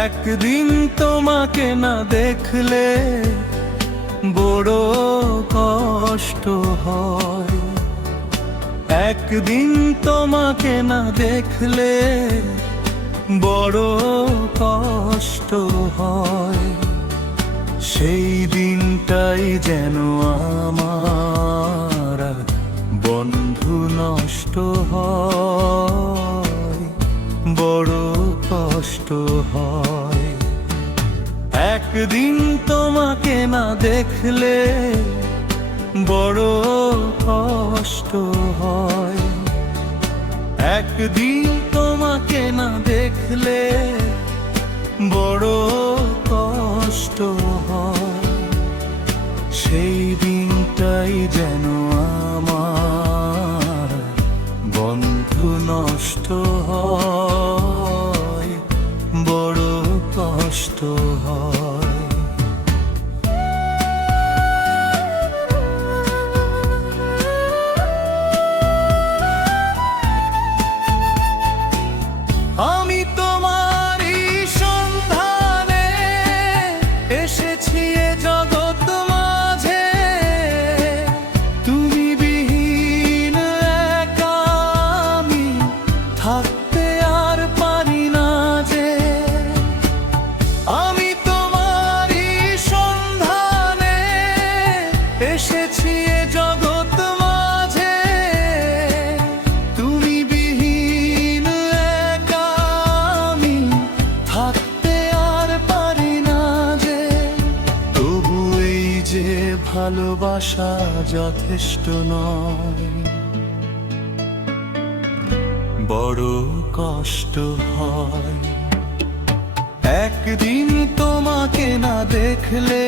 একদিন তোমাকে না দেখলে বড় কষ্ট হয়। একদিন তোমাকে না দেখলে বড় কষ্ট হয়। সেই দিনটাই যেন আমার বন্ধু নষ্ট হয়, বড় কষ্ট হয়। একদিন তোমাকে না দেখলে বড় কষ্ট হয়। একদিন তোমাকে না দেখলে বড় কষ্ট হয়। সেই দিনটাই যেন আমার বন্ধু নষ্ট হয়, বড় কষ্ট হয়। আমি তোমারই সন্ধানে এসেছি এ জগৎ মাঝে, তুমি বিহীন একা আমি থাকতে আর পারি না যে। আমি তোমারই সন্ধানে এসেছি এ জগৎ মাঝে, তুমি বিহীন একা আমি থাকতে আর পারি না যে। তবু এই যে ভালোবাসা যথেষ্ট নয়, বড় কষ্ট হয়। একদিন তোমাকে না দেখলে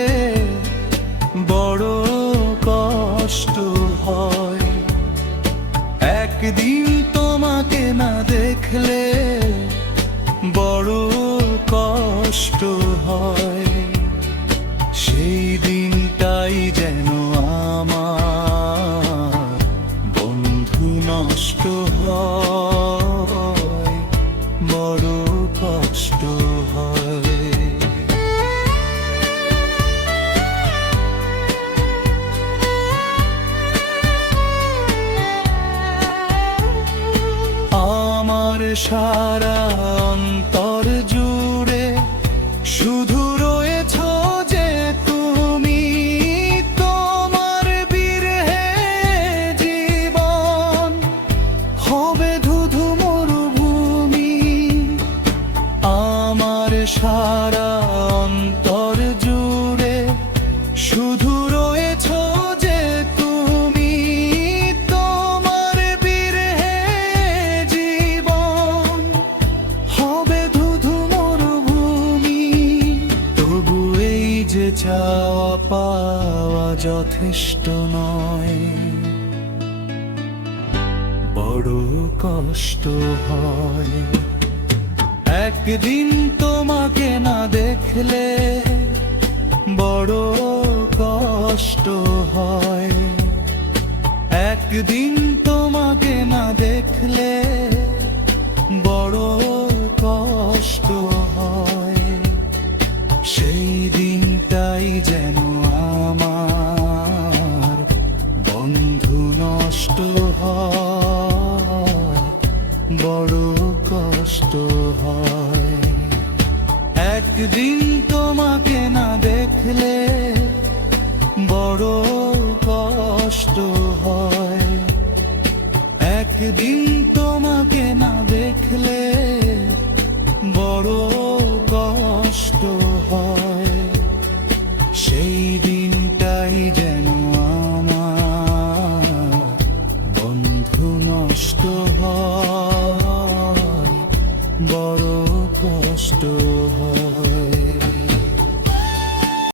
বড় কষ্ট হয়। একদিন তোমাকে না দেখলে বড় কষ্ট হয়। সেই দিনটাই যেন আমার বন্ধু নষ্ট হয়, বড় কষ্ট হয়। আমার সারা অন্তর জুড়ে শুধু রয়েছ যে তুমি, তোমার বিরহে জীবন হবে ধুধু মরুভূমি। আমার সারা অন্তর জুড়ে শুধু রয়েছ যে তুমি, তোমার বিরহে জীবন হবে ধুধু মরুভূমি। তবু এই যে চাওয়া পাওয়া যথেষ্ট নয়, বড় কষ্ট হয়। একদিন তোমাকে না দেখলে বড় কষ্ট হয়। একদিন তোমাকে না দেখলে বড় কষ্ট হয়। সেই দিনটাই যেন আমার বন্ধু নষ্ট হয়, বড় কষ্ট হয়। একদিন তোমাকে না দেখলে বড় কষ্ট হয়। একদিন তোমাকে না দেখলে বড় কষ্ট হয়। সেই দিনটাই যেন আমার বন্ধু নষ্ট হয়, বড় কষ্ট হয়।